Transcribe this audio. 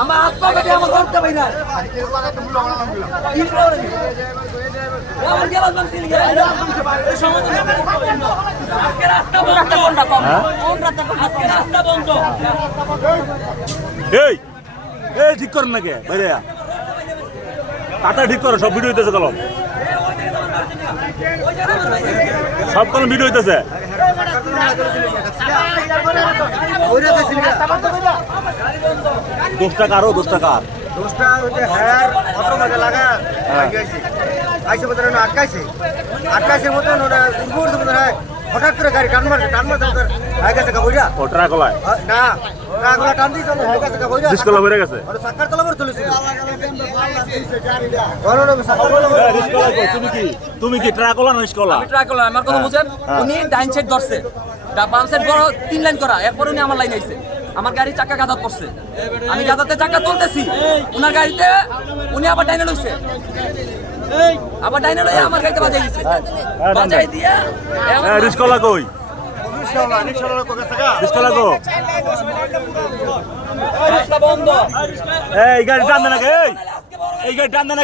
আমার আমার পারি না হ্যাঁ? ঠিক করেন নাকি ভাইয়া তাতা ঠিক করো সব ভিডিও হইতেছে কলম সব কলম ভিডিও হইতেছে। দশ টাকা আরও দশ টাকা হ্যাঁ মাঝে লাগা আইসে আটকাইছে আটকাইছে মতন হয় হঠাৎ করে গাড়ি টান মারছে টান মারছে ওদের গেছে না। হয়ে গেছে ডিসকলা? তুমি কি তুমি কি ট্রাক হলা না আমি ট্রাই আমার কথা বুঝেন? হ্যাঁ। উনি ডাইন সাইড ধরছে। বাম সাইড বড় তিন লাইন করা। এরপর উনি আমার লাইন আইছে। আমার গাড়ি চাকা গাদাত করছে আমি গাদাতে চাকা তুলতেছি। উনার গাড়িতে উনি আবার ডাইনে লইছে। আবার ডাইনে লইয়া আমার গাড়িতে বাজাই দিছে। হ্যাঁ, বাজাই। দিয়া হ্যাঁ রিস্কলা কই? রাস্তা এই গাড়ি টান দেন এই। এই গাড়ি টান দেন